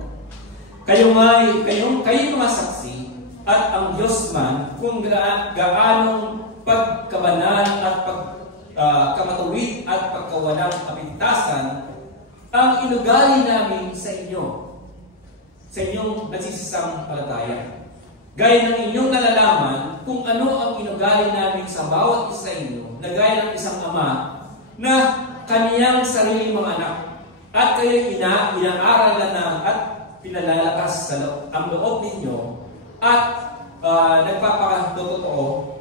Kayo mga saksi at ang Diyos man kung gaanong pagkabanal at pagkamatuwid at pagkawalang kapintasan ang inugali namin sa inyo, sa inyong nagsisisampalataya. Gaya ng inyong nalalaman kung ano ang inugali namin sa bawat isa inyo, na gaya ng isang ama na kaniyang sarili mga anak, at kayo inaaralan na at pinalalakas sa ang loob ninyo at nagpapakatotoo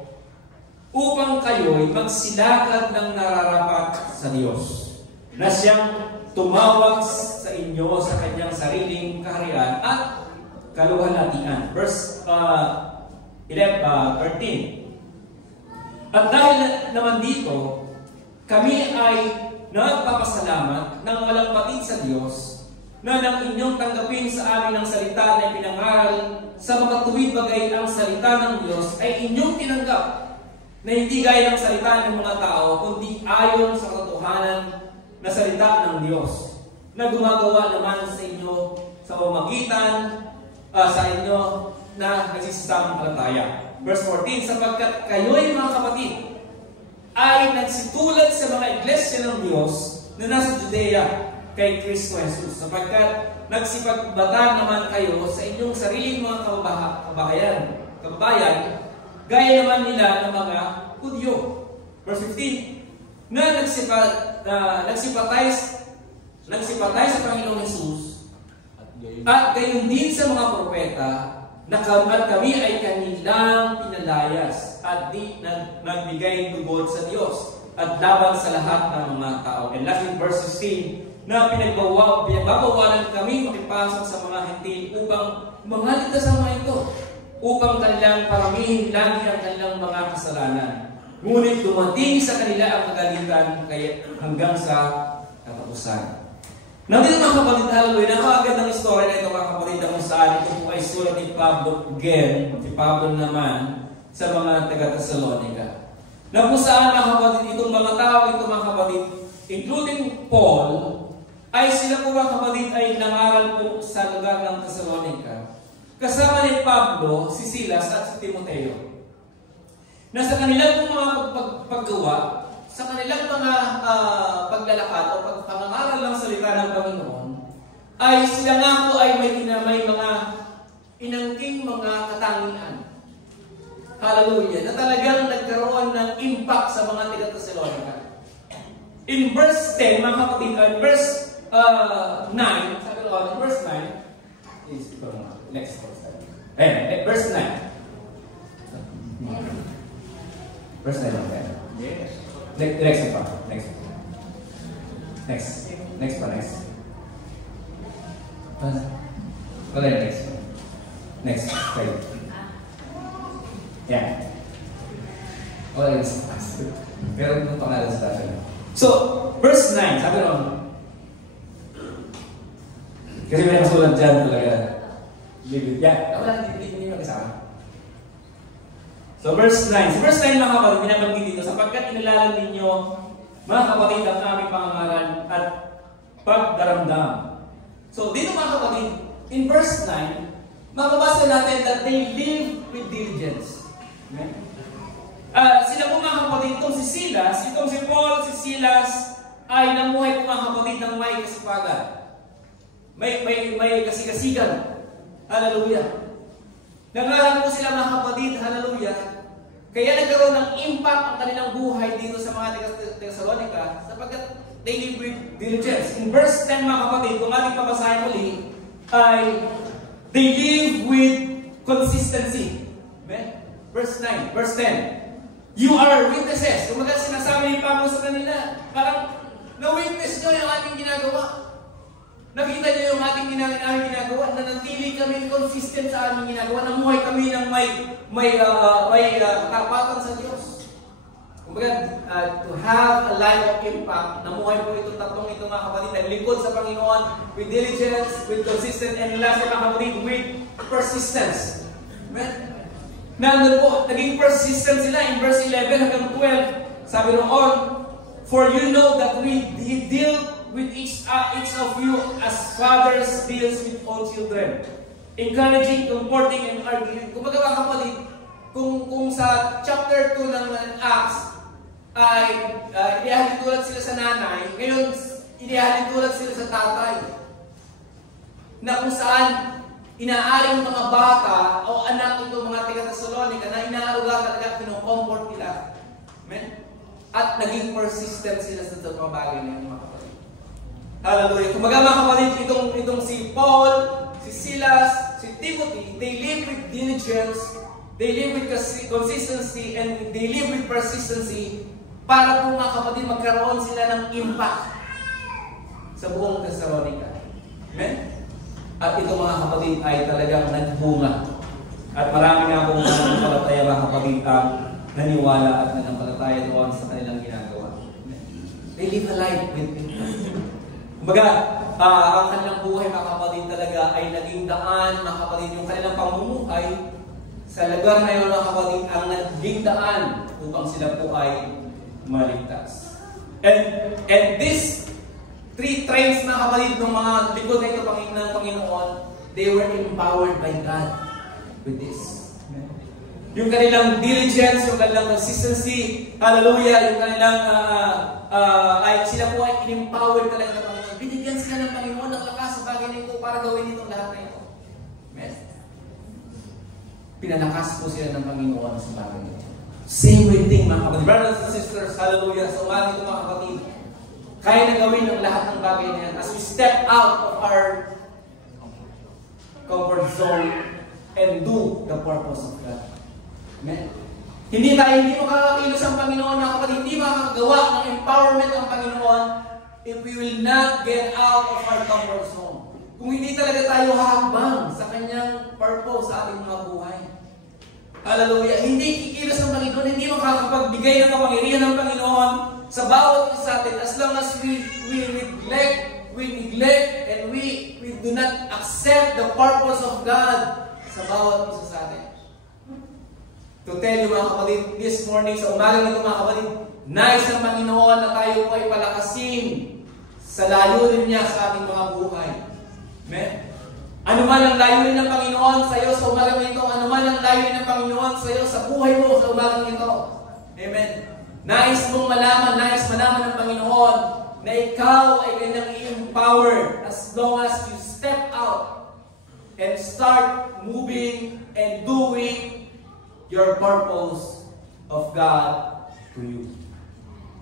upang kayo'y magsilakad ng nararapat sa Diyos na siyang tumawag sa inyo sa kanyang sariling kaharian at kaluwalhatian. Verse 13. At dahil naman dito, kami ay nagpapasalamat ng walang patid sa Diyos na nang inyong tanggapin sa amin ang salita na ipinangaral sa makatuwid bagay ang salita ng Diyos ay inyong tinanggap na hindi gaya ng salita ng mga tao kundi ayon sa katotohanan na salita ng Diyos na gumagawa naman sa inyo sa pamamagitan sa inyo na nagsisampalataya. Verse 14, sapagkat kayo'y mga kapatid ay nagsitulad sa mga iglesia ng Diyos na nasa Judea kay Kristo Jesus, sapagkat nagsipagbatan naman kayo sa inyong sariling mga kababayan, gaya naman nila ng mga Hudyo. Verse 15, na nagsipatay sa Panginoong Jesus at gayon din sa mga propeta na kami ay kanilang pinalayas at di nagbigay lugod sa Diyos at laban sa lahat ng mga tao. And last in verse 16, na pinagbabawalan kami makipasok sa mga hentil upang mangaligtas ang mga ito, upang kanilang paramihin lagi ang kanilang mga kasalanan. Ngunit dumating sa kanila ang kagalitan hanggang sa katapusan. Nandito mga kapatid, hallelujah, napakagandang istorya na ito mga kapatid kung saan ito po ay sulat ni Pablo again, si Pablo naman sa mga taga-Thessalonica. Na kung saan mga kapatid, itong mga tao, itong mga kapatid, including Paul, ay sila po mga kapatid ay nangaral po sa lugar ng Thessalonica. Kasama ni Pablo, si Silas at si Timoteo. Na sa kanilang mga paggawa, sa kanilang mga paglalakad o pagpangangaral ng salita ng Panginoon, ay sila nga po ay may mga inangking mga katangian. Hallelujah! Na talagang nagkaroon ng impact sa mga taga-Thessalonica. In verse 10, mga kapatid, verse 9, sabi ko, in verse 9, is ito na, next verse. Verse 9. Verse 9 lang tayo. Yes. Next pa. Next. Wala yung next. Next. Tayo. Yeah. Wala yung next. Pero yung pangalan sa tayo. So, verse 9, sabi naman, kasi may nakasulat dyan talaga. Yeah, wala, hindi nyo kasama. So, verse 9. Sa verse 9 mga kapatid, binabanggit dito, sapagkat inilala ninyo, mga kapatid, ang aming pangangaral at pagdaramdam. So, dito mga kapatid, in verse 9, mababasa natin that they live with diligence. Amen? Sila po mga kapatid, itong si Silas, itong si Paul, si Silas, ay namuhay po mga kapatid ng may kasipagan. May kasigasigan. Hallelujah. Nangaral po sila mga kapatid, hallelujah. Kaya nagkaroon ng impact ang kanilang buhay dito sa mga Thessalonica sapagkat they live with diligence. In verse 10 mga kapatid, kung ating pabasahin muli, ay they live with consistency. Amen? Verse 9, verse 10. You are witnesses. Kung mga sinasabi ni Pablo sa kanila, parang na-witness nyo yung ating ginagawa. Nakita niyo yung ating ginagawa, nanatili kami consistent sa aming ginagawa, namuhay kami ng may katapatan sa Diyos. Kumbaga, to have a life of impact, namuhay po itong tatlong ito mga kapatid, naglingkod sa Panginoon with diligence, with consistent, and last mga kapatid, with persistence. Amen? Nandun po, naging persistent sila in verse 11 hanggang 12. Sabi noon, for you know that we deal with each of you as fathers deals with all children, encouraging, comforting, and arguing. Kung mga kapatid, kung sa chapter 2 ng Acts ay inihalintulad sila sa nanay, ngayon inihalintulad sila sa tatay, na kung saan inaaring mga bata o anak ito mga taga-Thessalonica na inaaruga talaga, kinukomfort nila. Amen? At naging persistent sila sa mga bagay na yun mga kapatid. Hallelujah. Kumaga mga kapatid, itong si Paul, si Silas, si Timothy, they live with diligence, they live with consistency, and they live with persistency para po mga kapatid magkaroon sila ng impact sa buong Thessalonica. Amen? At ito mga kapatid ay talagang nagbunga. At marami nga pong nanampalataya mga kapatid ang naniwala at nanampalataya doon sa kanilang ginagawa. Amen? They live a life with impact. Kumbaga, ang kanilang buhay mga kapatid talaga ay naging daan mga kapatid, yung kanilang pamumuhay sa lugar na yun mga kapatid ang naging daan upang sila po ay maligtas. And this three traits mga kapatid ng mga likod na ito ng Panginoon, they were empowered by God with this. Yung kanilang diligence, yung kanilang consistency, hallelujah, yung kanilang ay sila po ay in-empowered talaga ng Panginoon. Binigyan sila ng Panginoon ng lakas sa bagay na ito para gawin itong lahat na ito. Amen? Pinalakas po sila ng Panginoon sa bagay na ito. Same way thing mga kapatid. Brothers and sisters, hallelujah, sa umaga ito mga kapatid, kaya na gawin ng lahat ng bagay na yan as we step out of our comfort zone and do the purpose of God. Amen? Hindi makakakilos ang Panginoon mga kapatid, hindi makakagawa ng empowerment ang Panginoon if we will not get out of our comfort zone. Kung hindi talaga tayo hahambang sa kanyang purpose sa ating mga buhay. Hallelujah. Hindi kikilos ang Panginoon, hindi makakapagbigay ng kapangyarihan ng Panginoon sa bawat isa sa atin as long as we neglect and we do not accept the purpose of God sa bawat isa sa atin. To tell you mga kapatid, this morning sa umaga nito mga kapatid, nais ng Panginoon na tayo po ay palakasin sa layunin niya sa ating mga buhay. Amen? Ano man ang layunin ng Panginoon sa iyo sa umagang ito, ano man ang layunin ng Panginoon sa iyo sa buhay mo sa umagang ito. Amen? Nais mong malaman, nais malaman ng Panginoon na ikaw ay kanyang i-empower as long as you step out and start moving and doing your purpose of God to you.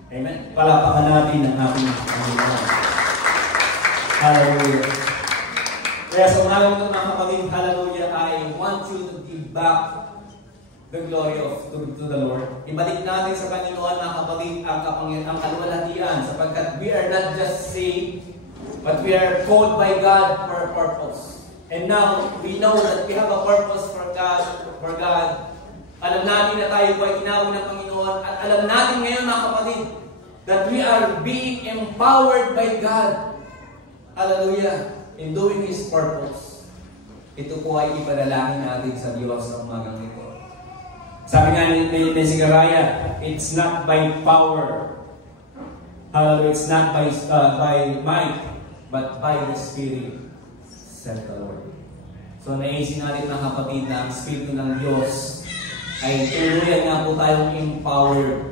Amen? Palapakan natin ang ating Panginoon. Hallelujah. Kaya sa umagang ito mga kapatid, hallelujah, I want you to give back the glory to the Lord. Ibalik natin sa Panginoon mga kapatid ang kaluwalhatian sapagkat we are not just saved, but we are called by God for a purpose. And now, we know that we have a purpose for God. Alam natin na tayo ay tinawag ng Panginoon at alam natin ngayon mga kapatid that we are being empowered by God. Hallelujah. In doing His purpose. Ito po ay ipanalangin natin sa Diyos sa umagang ito. Sabi nga ni Zechariah, it's not by power. Hallelujah. It's not by might, but by the Spirit, said the Lord. So naisin natin mga kapatid na ang Espiritu ng Diyos ay tuluyan nga po tayong empowered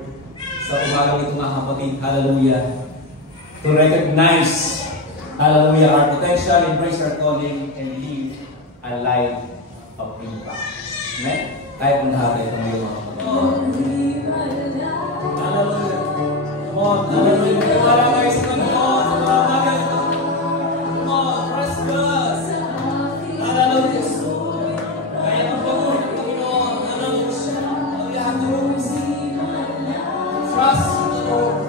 sa umagang ito mga kapatid. Hallelujah. To recognize, hallelujah, our potential, embrace our calling, and live a life of impact. Amen? Kaya kung lahat ay tumayo mga kapatid. Hallelujah. Come on, hallelujah. Wala kayo sa Panginoon. Sa mga bagay ito. Come on, praise God. Hallelujah. Kaya kung pagod ng Panginoon, hallelujah. All you have to do is trust in the Lord.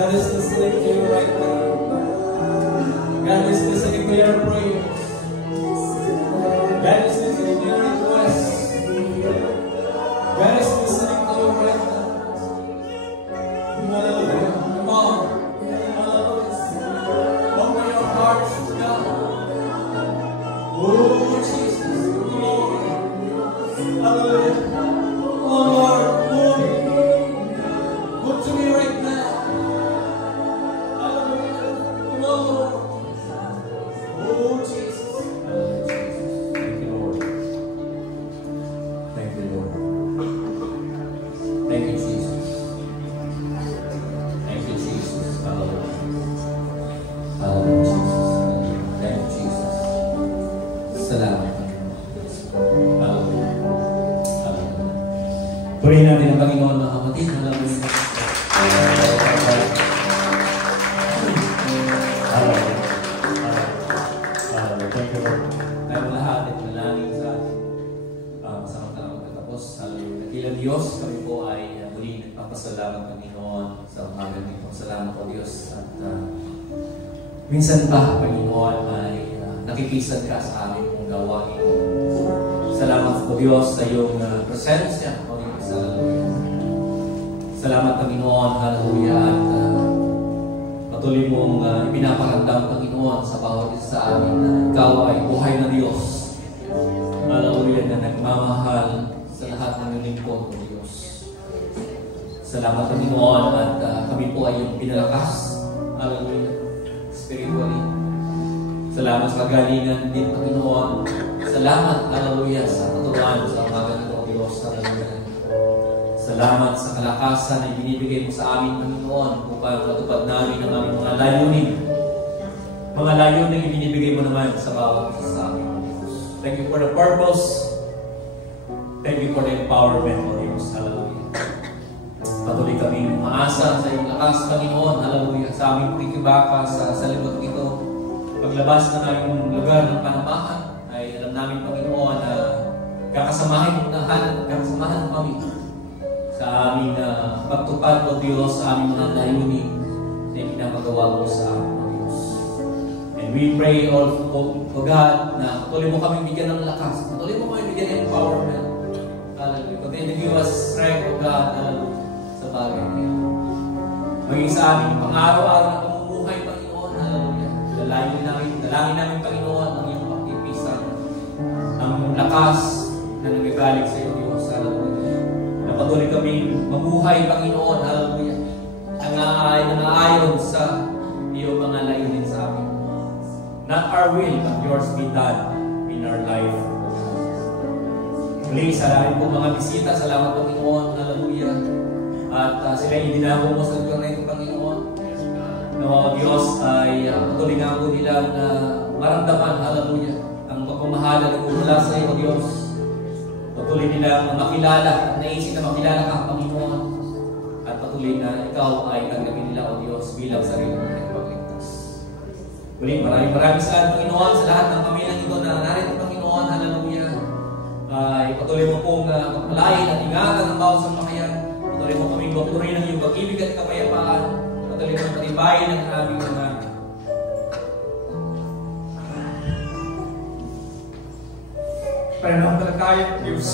God is listening to you right now. God is listening to your prayers. God is listening to your requests. God is listening to you right now. Hallelujah. Come on. Hallelujah. Open your hearts to God. Oh, Jesus. Lord. Hallelujah. Oh, Lord. Lord. Look to me right now. Purihin natin ang Panginoon mga kapatid. Hallelujah. Thank you, Lord. Tayo lahat at manalangin sa atin. Samantala magtatapos. Hallelujah. Dakilang Diyos, kami po ay muli nagpapasalamat Panginoon sa umagang nito. Salamat po Diyos. At minsan pa, Panginoon, ay nakikisan ka sa aming pong gawain. Salamat po Diyos sa iyong presensya. Salamat Panginoon, hallelujah, at patuloy mong ipinapahandang Panginoon sa bawat isa sa amin na ikaw ay buhay na Diyos. Hallelujah, na nagmamahal sa lahat ng lingkod ng Diyos. Salamat Panginoon at kami po ay iyong pinalakas. Hallelujah, spiritually. Salamat sa kagalingan din Panginoon. Salamat, hallelujah, sa katuruan sa umaga nito Diyos. Hallelujah. Salamat sa kalakasan na binibigay mo sa amin, Panginoon, upang matupad namin ang aming mga layunin. Mga layunin ibinibigay mo naman sa bawat isa sa amin, Diyos. Thank you for the purpose. Thank you for the empowerment, Diyos. Hallelujah. Patuloy kami umaasa sa iyong lakas, Panginoon. Hallelujah. Sa aming prikibaka, sa libot ito. Paglabas ng aming lugar ng panamahan, ay alam namin, Panginoon, na kakasamahin mo kakasamahan kami sa aming pagtupad o Diyos sa aming mga layunin na ipinapagawa mo sa amin, Diyos. And we pray all for God na patuloy mo kami bigyan ng lakas, patuloy mo kami bigyan ng empowerment. Hallelujah. Continue to give us strength, O God, sa bagay niya. Maging sa aming pang-araw-araw na pamumuhay, Panginoon, hallelujah. Dalangin namin, Panginoon, ang iyong pagtipisan, ang lakas na nanggagaling sa iyo, Diyos. Hallelujah. Na patuloy kaming mabuhay, Panginoon. Hallelujah. Nangaayon sa iyong mga layunin sa amin. Not our will, but yours be done in our life. Muli, salamin po mga bisita. Salamat, Panginoon. Hallelujah. At sila idinako mo sa lugar na ito, Panginoon. No, Diyos ay patuloy nga po nilang maramdaman, hallelujah, ang pagmamahala na mula sa iyo, Diyos. Patuloy nilang makilala at naisip na makilala ka, Panginoon. At patuloy na ikaw ay tanggapin nila, O Diyos, bilang sarili mo na ipagligtas. Muli, maraming salamat, Panginoon, sa lahat ng pamilyang ito na narito, Panginoon, hallelujah. Patuloy mo pong magpalain at ingatan ng bawat sambahayan. Patuloy mo kaming bakturin ng iyong pag-ibig at kapayapaan. Patuloy mo patibayin ng aming mga pananampalataya, Diyos.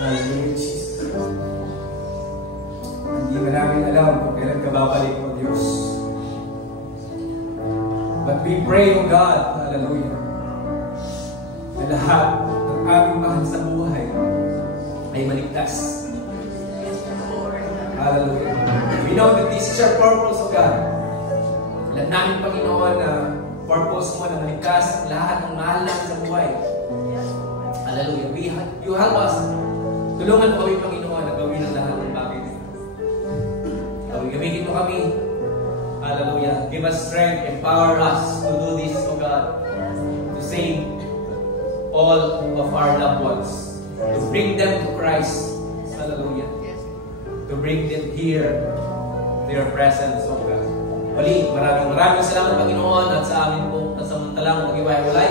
Hallelujah, Jesus. Hindi na namin alam kung kailan ka babalik mo, Diyos. But we pray, O God, hallelujah, na lahat ng aming mahal sa buhay ay maligtas. Hallelujah. We know that this is your purpose, O God. Alam namin, Panginoon, na purpose mo na maligtas ang lahat ng mahal namin sa buhay. Hallelujah. You help us. Tulungan mo kami, Panginoon, na gawin ang lahat ng bagay. Gamitin mo kami. Hallelujah. Give us strength. Empower us to do this, O God. To save all of our loved ones. To bring them to Christ. Hallelujah. To bring them here to your presence, O God. Muli, maraming salamat, Panginoon, at sa amin po at samantalang mag-iwalay.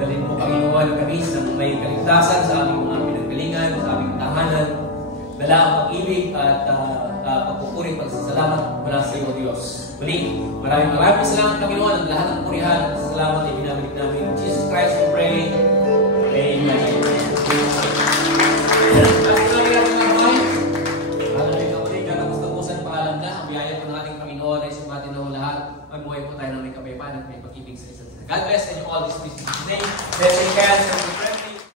Dalhin mo, Panginoon, kami sa may kaligtasan sa aming mga pinanggalingan, sa aming tahanan, dala ang pag-ibig at pagpupuri, pagsasalamat mula sa iyo, Diyos. Muli, maraming salamat, Panginoon, at lahat ng purihan at salamat ay binabalik namin. In Jesus Christ we pray. Amen. Magbuhay po tayo ng may kapayapaan at may pag-ibig sa isa't isa. God bless and you all this business name. Let's shake hands and be friends.